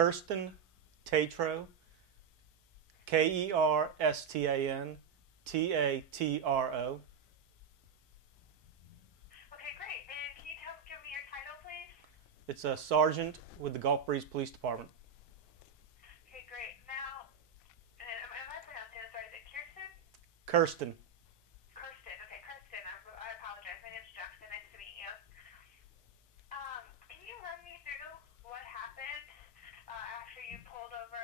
Kirsten Tatro, Kerstan Tatro. Okay, great. And can you give me your title, please? It's a sergeant with the Gulf Breeze Police Department. Okay, great. Now, am I pronouncing it? Sorry, is it Kirsten? Kirsten. Kirsten. Okay, Kirsten. I apologize. My name's Jackson. Nice to meet you. Can you run me through what happened after you pulled over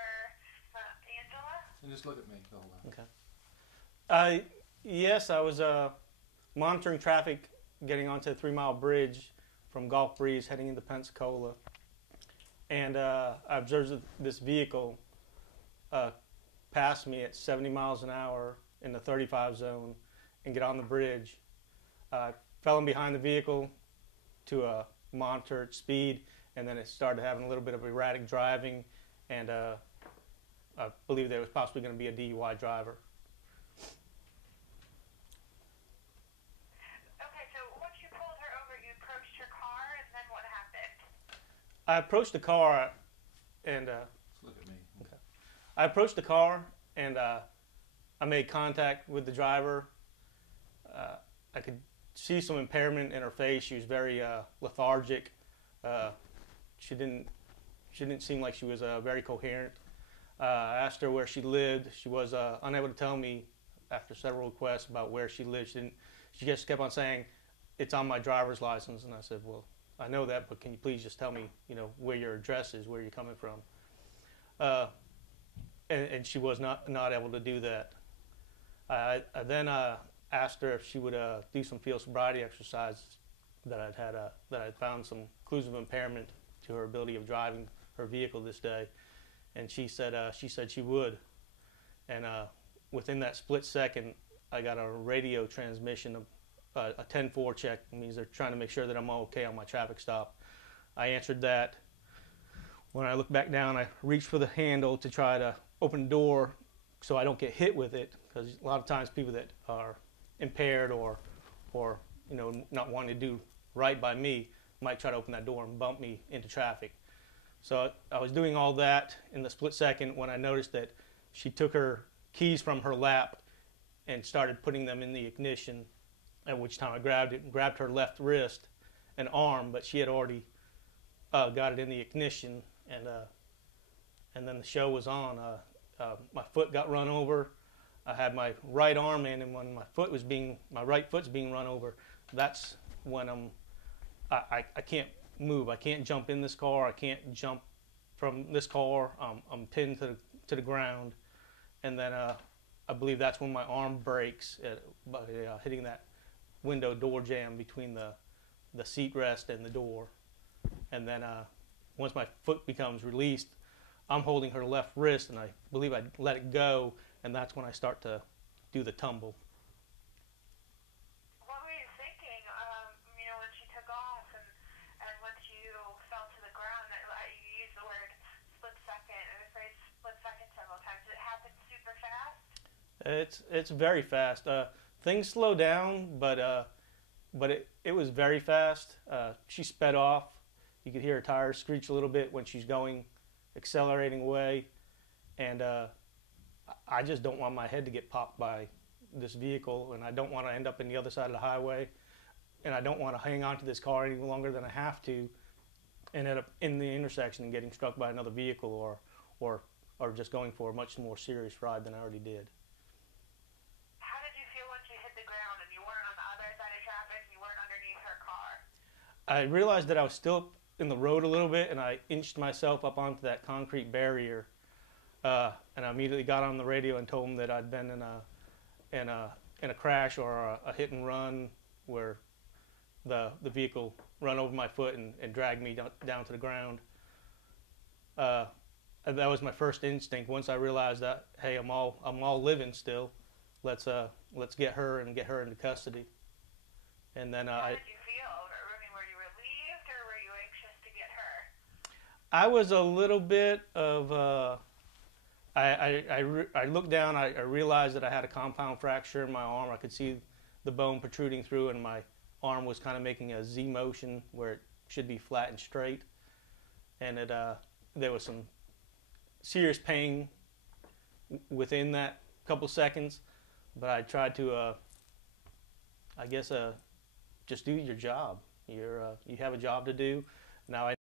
Angela? And just look at me the whole time. Okay. Yes, I was monitoring traffic getting onto the 3 Mile Bridge from Gulf Breeze heading into Pensacola. And I observed this vehicle pass me at 70 miles an hour in the 35 zone and get on the bridge. Fell in behind the vehicle to monitor its speed, and then it started having a little bit of erratic driving, and I believe there was possibly going to be a DUI driver. Okay, so once you pulled her over, you approached her car, and then what happened? I approached the car, and Just look at me. okay. I approached the car, and I made contact with the driver. I could see some impairment in her face. She was very lethargic. She didn't seem like she was very coherent. I asked her where she lived. She was unable to tell me after several requests about where she lived. She just kept on saying, "It's on my driver's license." And I said, "Well, I know that, but can you please just tell me, where your address is, where you're coming from?" And she was not able to do that. I then asked her if she would do some field sobriety exercises that I'd found some clues of impairment to her ability of driving her vehicle this day, and she said she would. And within that split second, I got a radio transmission of a 10-4 check. It means they're trying to make sure that I'm okay on my traffic stop. I answered that. When I looked back down, I reached for the handle to try to open the door so I don't get hit with it, because a lot of times people that are impaired or not wanting to do right by me might try to open that door and bump me into traffic. So I was doing all that in the split second when I noticed that she took her keys from her lap and started putting them in the ignition, at which time I grabbed her left wrist and arm, but she had already got it in the ignition, and then the show was on. My foot got run over. I had my right arm in, and when my right foot's being run over, that's when I can't move. I can't jump in this car. I can't jump from this car. I'm pinned to the ground, and then I believe that's when my arm breaks by hitting that window door jamb between the seat rest and the door. And then once my foot becomes released, I'm holding her left wrist, and I believe I let it go, and that's when I start to do the tumble. What were you thinking, when she took off and once you fell to the ground? You used the word split second, and the phrase split second several times. Did it happen super fast? It's very fast. Things slow down, but it was very fast. She sped off. You could hear her tires screech a little bit when she's accelerating away, and I just don't want my head to get popped by this vehicle, and I don't want to end up in the other side of the highway, and I don't want to hang on to this car any longer than I have to and end up in the intersection and getting struck by another vehicle or just going for a much more serious ride than I already did. How did you feel once you hit the ground and you weren't on the other side of traffic and you weren't underneath her car? I realized that I was still in the road a little bit, and I inched myself up onto that concrete barrier, and I immediately got on the radio and told them that I'd been in a crash or a hit and run where the vehicle run over my foot and dragged me down to the ground. That was my first instinct. Once I realized that, hey, I'm all living still. Let's get her into custody. And then How did you feel? Were you relieved or were you anxious to get her? I was a little bit of. I looked down. I realized that I had a compound fracture in my arm. I could see the bone protruding through, and my arm was kind of making a Z motion where it should be flat and straight. And there was some serious pain within that couple seconds, but I tried to, I guess, just do your job. You have a job to do. Now I